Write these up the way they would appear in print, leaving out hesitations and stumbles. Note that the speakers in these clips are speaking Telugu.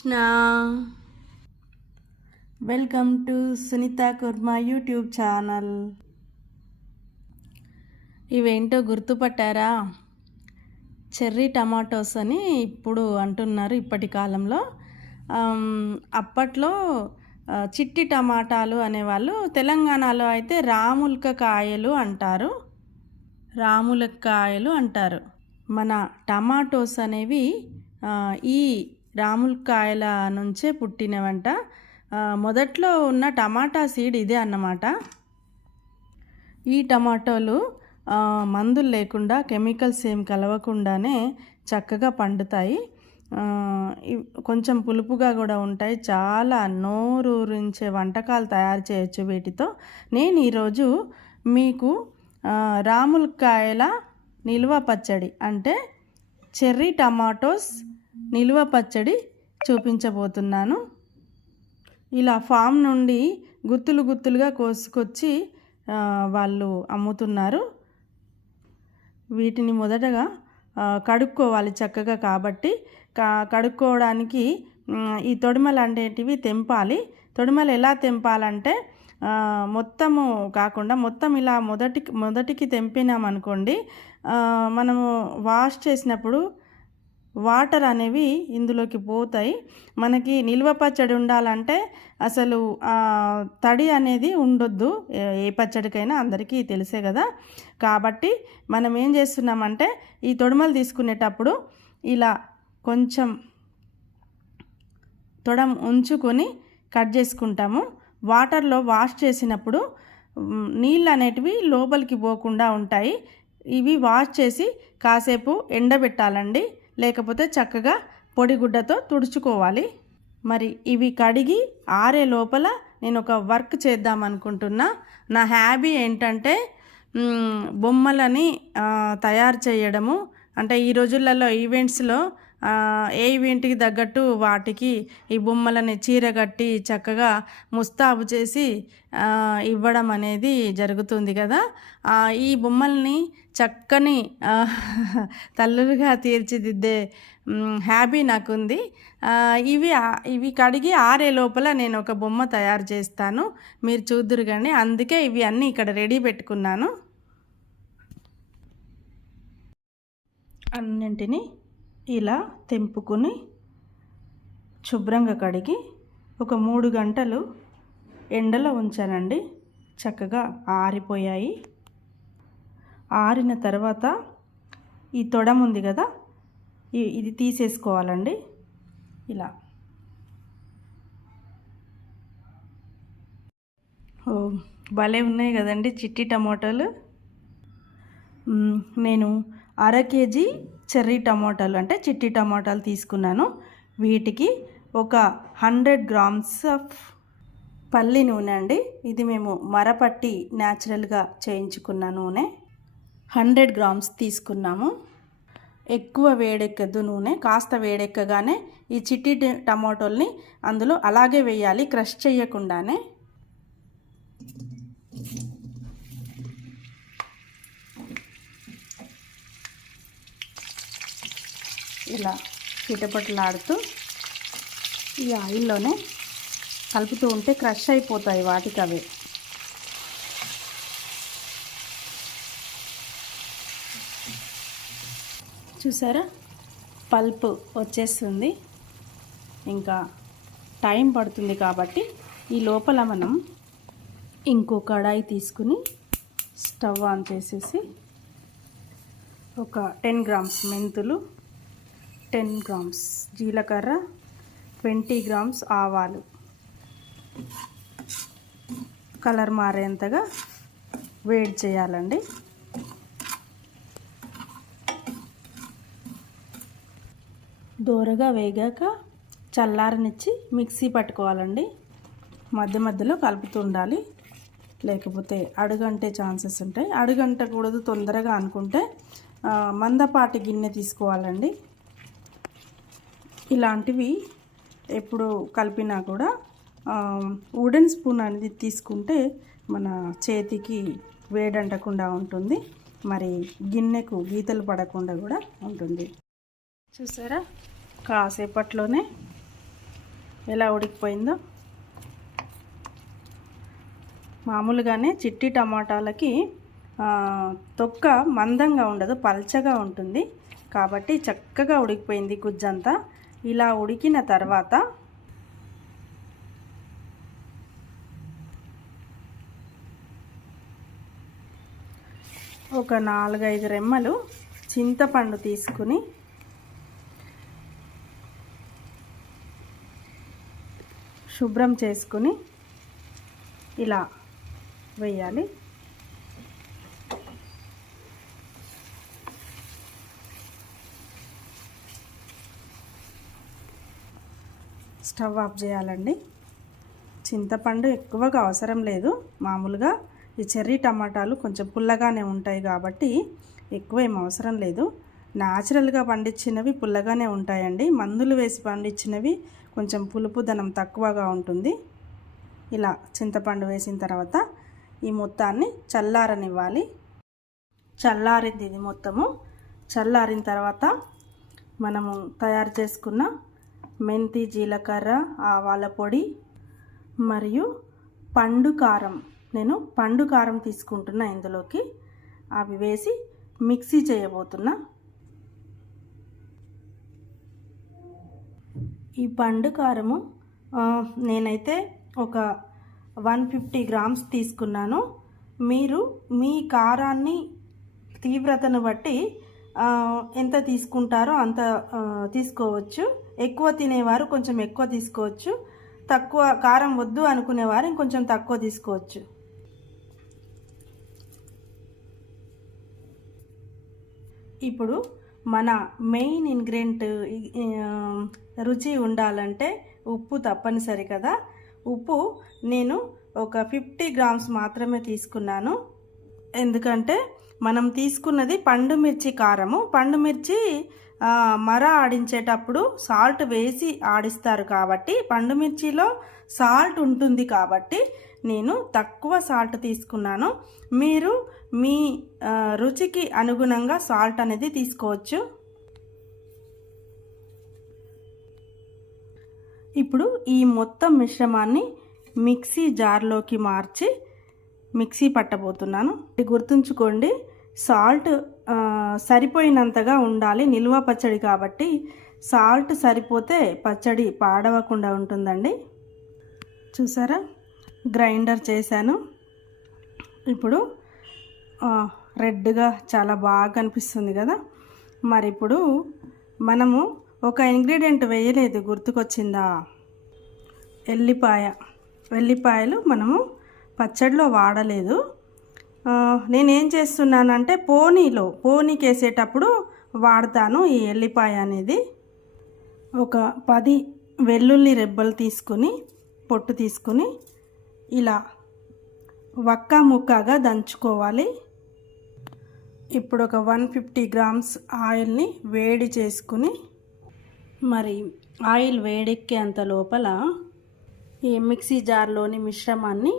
Krishna. Welcome to Sunitha Kurma YouTube channel. ఇవేంటో గుర్తుపట్టారా? చెర్రీ టమాటోస్ అని ఇప్పుడు అంటున్నారు ఇప్పటి కాలంలో. అప్పట్లో చిట్టి టమాటాలు అనేవాళ్ళు. తెలంగాణలో అయితే రాములకాయలు అంటారు. రాములకాయలు అంటారు. మన టమాటోస్ అనేవి ఈ రాములకాయల నుంచే పుట్టినవంట. మొదట్లో ఉన్న టమాటా సీడ్ ఇదే అన్నమాట. ఈ టమాటోలు మందులు లేకుండా, కెమికల్స్ ఏం కలవకుండానే చక్కగా పండుతాయి. కొంచెం పులుపుగా కూడా ఉంటాయి. చాలా నోరూరించే వంటకాలు తయారు చేయొచ్చు వీటితో. నేను ఈరోజు మీకు రాములకాయల నిల్వ పచ్చడి అంటే చెర్రీ టమాటోస్ నిల్వ పచ్చడి చూపించబోతున్నాను. ఇలా ఫామ్ నుండి గుత్తులు గుత్తులుగా కోసుకొచ్చి వాళ్ళు అమ్ముతున్నారు. వీటిని మొదటగా కడుక్కోవాలి చక్కగా. కాబట్టి కడుక్కోవడానికి ఈ తొడిమలు అనేటివి తెంపాలి. తొడిమలు ఎలా తెంపాలంటే మొత్తము కాకుండా మొత్తం ఇలా మొదటికి తెంపినామనుకోండి, మనము వాష్ చేసినప్పుడు వాటర్ అనేవి ఇందులోకి పోతాయి. మనకి నిల్వ పచ్చడి ఉండాలంటే అసలు తడి అనేది ఉండొద్దు. ఏ పచ్చడికైనా అందరికీ తెలిసే కదా. కాబట్టి మనం ఏం చేస్తున్నామంటే ఈ తొడిమలు తీసుకునేటప్పుడు ఇలా కొంచెం తొడం ఉంచుకొని కట్ చేసుకుంటాము. వాటర్లో వాష్ చేసినప్పుడు నీళ్ళు అనేటివి లోపలికి పోకుండా ఉంటాయి. ఇవి వాష్ చేసి కాసేపు ఎండబెట్టాలండి. లేకపోతే చక్కగా పొడిగుడ్డతో తుడుచుకోవాలి. మరి ఇవి కడిగి ఆరే లోపల నేను ఒక వర్క్ చేద్దాం అనుకుంటున్నా. నా హ్యాబీ ఏంటంటే బొమ్మలని తయారు చేయడము. అంటే ఈ రోజులలో ఈవెంట్స్లో ఏ ఈవెంట్కి తగ్గట్టు వాటికి ఈ బొమ్మలని చీరగట్టి చక్కగా ముస్తాబు చేసి ఇవ్వడం అనేది జరుగుతుంది కదా. ఈ బొమ్మల్ని చక్కని తల్లులుగా తీర్చిదిద్దే హ్యాబీ నాకుంది. ఇవి కడిగి ఆరే లోపల నేను ఒక బొమ్మ తయారు చేస్తాను, మీరు చూద్దురు. కానీ అందుకే ఇవి అన్నీ ఇక్కడ రెడీ పెట్టుకున్నాను. అన్నింటినీ ఇలా తెంపుకొని శుభ్రంగా కడిగి ఒక 3 గంటలు ఎండలో ఉంచానండి. చక్కగా ఆరిపోయాయి. ఆరిన తర్వాత ఈ తొడం ఉంది కదా, ఇది తీసేసుకోవాలండి. ఇలా భలే ఉన్నాయి కదండి చిట్టి టమాటాలు. నేను 1/2 కేజీ చెర్రీ టమాటాలు అంటే చిట్టి టమాటాలు తీసుకున్నాను. వీటికి ఒక 100 గ్రామ్స్ ఆఫ్ పల్లి నూనె అండి. ఇది మేము మరపట్టి న్యాచురల్గా చేయించుకున్న నూనె. 100 గ్రామ్స్ తీసుకున్నాము. ఎక్కువ వేడెక్కదు నూనె. కాస్త వేడెక్కగానే ఈ చిట్టి టమాటోల్ని అందులో అలాగే వేయాలి, క్రష్ చేయకుండానే. ఇలా చిటపటలాడుతూ ఈ ఆయిల్లోనే కలుపుతూ ఉంటే క్రష్ అయిపోతాయి వాటికి అవే. చూసారా, పల్ప్ వచ్చేస్తుంది. ఇంకా టైం పడుతుంది కాబట్టి ఈ లోపల మనం ఇంకో కడాయి తీసుకుని స్టవ్ ఆన్ చేసేసి ఒక 10 గ్రామ్స్ మెంతులు, 10 గ్రామ్స్ జీలకర్ర, 20 గ్రామ్స్ ఆవాలు కలర్ మారేంతగా వేడి చేయాలండి. దోరగా వేగాక చల్లారనిచ్చి మిక్సీ పట్టుకోవాలండి. మధ్య మధ్యలో కలుపుతూ ఉండాలి, లేకపోతే అడుగంటే ఛాన్సెస్ ఉంటాయి. అడుగంటకూడదు తొందరగా అనుకుంటే మందపాటి గిన్నె తీసుకోవాలండి. ఇలాంటివి ఎప్పుడు కలిపినా కూడా వుడెన్ స్పూన్ అనేది తీసుకుంటే మన చేతికి వేడంటకుండా ఉంటుంది. మరి గిన్నెకు గీతలు పడకుండా కూడా ఉంటుంది. చూసారా, కాసేపట్లోనే ఎలా ఉడికిపోయిందో. మామూలుగానే చిట్టి టమాటాలకి తొక్క మందంగా ఉండదు, పల్చగా ఉంటుంది కాబట్టి చక్కగా ఉడికిపోయింది గుజ్జంతా. ఇలా ఉడికిన తర్వాత ఒక 4-5 రెమ్మలు చింతపండు తీసుకుని శుభ్రం చేసుకుని ఇలా వేయాలి. స్టవ్ ఆఫ్ చేయాలండి. చింతపండు ఎక్కువగా అవసరం లేదు. మామూలుగా ఈ చెర్రీ టమాటాలు కొంచెం పుల్లగానే ఉంటాయి కాబట్టి ఎక్కువ ఏం అవసరం లేదు. న్యాచురల్గా పండించినవి పుల్లగానే ఉంటాయండి. మందులు వేసి పండించినవి కొంచెం పులుపుదనం తక్కువగా ఉంటుంది. ఇలా చింతపండు వేసిన తర్వాత ఈ మొత్తాన్ని చల్లారనివ్వాలి. చల్లారింది ఇది మొత్తము. చల్లారిన తర్వాత మనము తయారు చేసుకున్న మెంతి, జీలకర్ర, ఆవాల పొడి మరియు పండు కారం, నేను పండు కారం తీసుకుంటున్నా ఇందులోకి. అవి వేసి మిక్సీ చేయబోతున్నా. ఈ పండు కారము నేనైతే ఒక 150 గ్రామ్స్ తీసుకున్నాను. మీరు మీ కారాన్ని తీవ్రతను బట్టి ఎంత తీసుకుంటారో అంత తీసుకోవచ్చు. ఎక్కువ తినేవారు కొంచెం ఎక్కువ తీసుకోవచ్చు, తక్కువ కారం వద్దు అనుకునేవారు ఇంకొంచెం తక్కువ తీసుకోవచ్చు. ఇప్పుడు మన మెయిన్ ఇంగ్రీడియంట్ రుచి ఉండాలంటే ఉప్పు తప్పనిసరి కదా. ఉప్పు నేను ఒక 50 గ్రామ్స్ మాత్రమే తీసుకున్నాను. ఎందుకంటే మనం తీసుకున్నది పండు మిర్చి కారము. పండు మిర్చి మర ఆడించేటప్పుడు సాల్ట్ వేసి ఆడిస్తారు కాబట్టి పండు మిర్చిలో సాల్ట్ ఉంటుంది కాబట్టి నేను తక్కువ సాల్ట్ తీసుకున్నాను. మీరు మీ రుచికి అనుగుణంగా సాల్ట్ అనేది తీసుకోవచ్చు. ఇప్పుడు ఈ మొత్తం మిశ్రమాన్ని మిక్సీ జార్లోకి మార్చి మిక్సీ పట్టబోతున్నాను. గుర్తుంచుకోండి, సాల్ట్ సరిపోయినంతగా ఉండాలి. నిల్వ పచ్చడి కాబట్టి సాల్ట్ సరిపోతే పచ్చడి పాడవకుండా ఉంటుందండి. చూసారా, గ్రైండర్ చేశాను. ఇప్పుడు రెడ్గా చాలా బాగా కనిపిస్తుంది కదా. మరి ఇప్పుడు మనము ఒక ఇంగ్రీడియంట్ వేయలేదు, గుర్తుకొచ్చిందా? ఎల్లిపాయలు మనము పచ్చడిలో వాడలేదు. నేనేం చేస్తున్నానంటే పోనీకి వేసేటప్పుడు వాడతాను ఈ ఎల్లిపాయ అనేది. ఒక 10 వెల్లుల్లి రెబ్బలు తీసుకుని పొట్టు తీసుకుని ఇలా వక్క ముక్కగా దంచుకోవాలి. ఇప్పుడు ఒక 150 గ్రామ్స్ ఆయిల్ని వేడి చేసుకుని, మరి ఆయిల్ వేడెక్కేంత లోపల ఈ మిక్సీ జార్లోని మిశ్రమాన్ని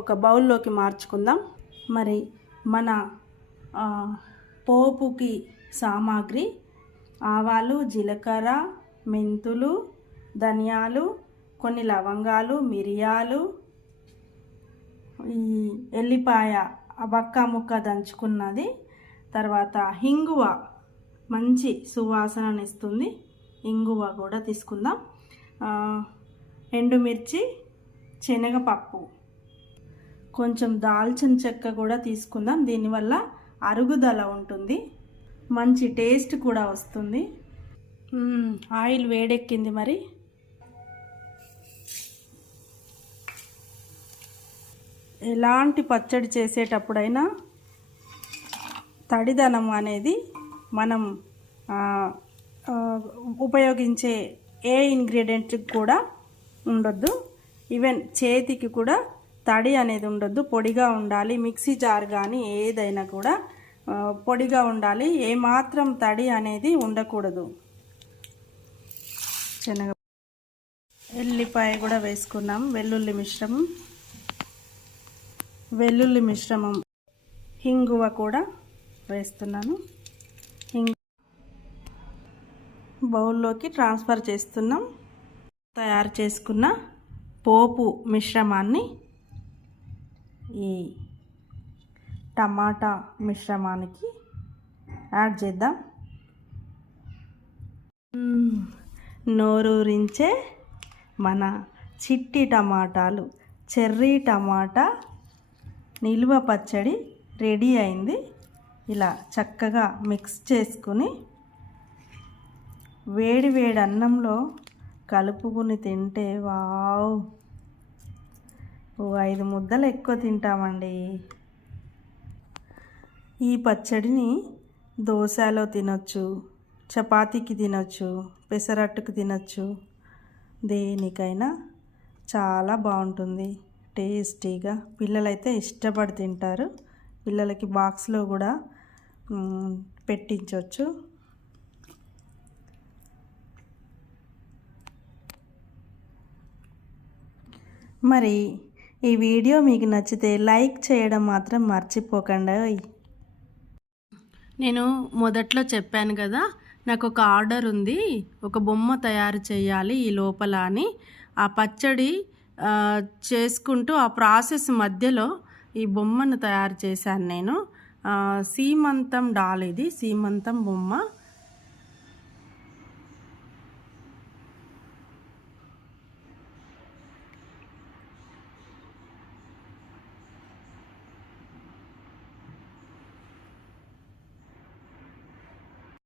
ఒక బౌల్లోకి మార్చుకుందాం. మరి మన పోపుకి సామాగ్రి ఆవాలు, జీలకర్ర, మెంతులు, ధనియాలు, కొన్ని లవంగాలు, మిరియాలు, ఈ ఎల్లిపాయ వక్క ముక్క దంచుకున్నది, తర్వాత ఇంగువ మంచి సువాసననిస్తుంది, ఇంగువ కూడా తీసుకుందాం. ఎండుమిర్చి, శనగపప్పు, కొంచెం దాల్చిన చెక్క కూడా తీసుకుందాం. దీనివల్ల అరుగుదల ఉంటుంది, మంచి టేస్ట్ కూడా వస్తుంది. ఆయిల్ వేడెక్కింది. మరి ఎలాంటి పచ్చడి చేసేటప్పుడైనా తడిదనం అనేది మనం ఉపయోగించే ఏ ఇంగ్రీడియంట్కి కూడా ఉండొద్దు. ఈవెన్ చేతికి కూడా తడి అనేది ఉండొద్దు, పొడిగా ఉండాలి. మిక్సీ జార్ కానీ ఏదైనా కూడా పొడిగా ఉండాలి, ఏమాత్రం తడి అనేది ఉండకూడదు. ఎల్లిపాయ కూడా వేసుకున్నాం. వెల్లుల్లి మిశ్రమం, ఇంగువ కూడా వేస్తున్నాను. బౌల్లోకి ట్రాన్స్ఫర్ చేస్తున్నాం. తయారు చేసుకున్న పోపు మిశ్రమాన్ని ఈ టమాటా మిశ్రమానికి యాడ్ చేద్దాం. నోరూరించే మన చిట్టి టమాటాలు, చెర్రీ టమాటా నిల్వ పచ్చడి రెడీ అయింది. ఇలా చక్కగా మిక్స్ చేసుకుని వేడి వేడి అన్నంలో కలుపుకుని తింటే వావ్, 5 ముద్దలు ఎక్కువ తింటామండి. ఈ పచ్చడిని దోశలో తినొచ్చు, చపాతీకి తినొచ్చు, పెసరట్టుకు తినొచ్చు, దేనికైనా చాలా బాగుంటుంది. టేస్టీగా పిల్లలైతే ఇష్టపడి తింటారు. పిల్లలకి బాక్స్లో కూడా పెట్టించవచ్చు. మరి ఈ వీడియో మీకు నచ్చితే లైక్ చేయడం మాత్రం మర్చిపోకండి. నేను మొదట్లో చెప్పాను కదా, నాకు ఒక ఆర్డర్ ఉంది, ఒక బొమ్మ తయారు చేయాలి ఈ లోపల అని. ఆ పచ్చడి చేసుకుంటూ ఆ ప్రాసెస్ మధ్యలో ఈ బొమ్మను తయారు చేశాను నేను. సీమంతం డాల్, ఇది సీమంతం బొమ్మ.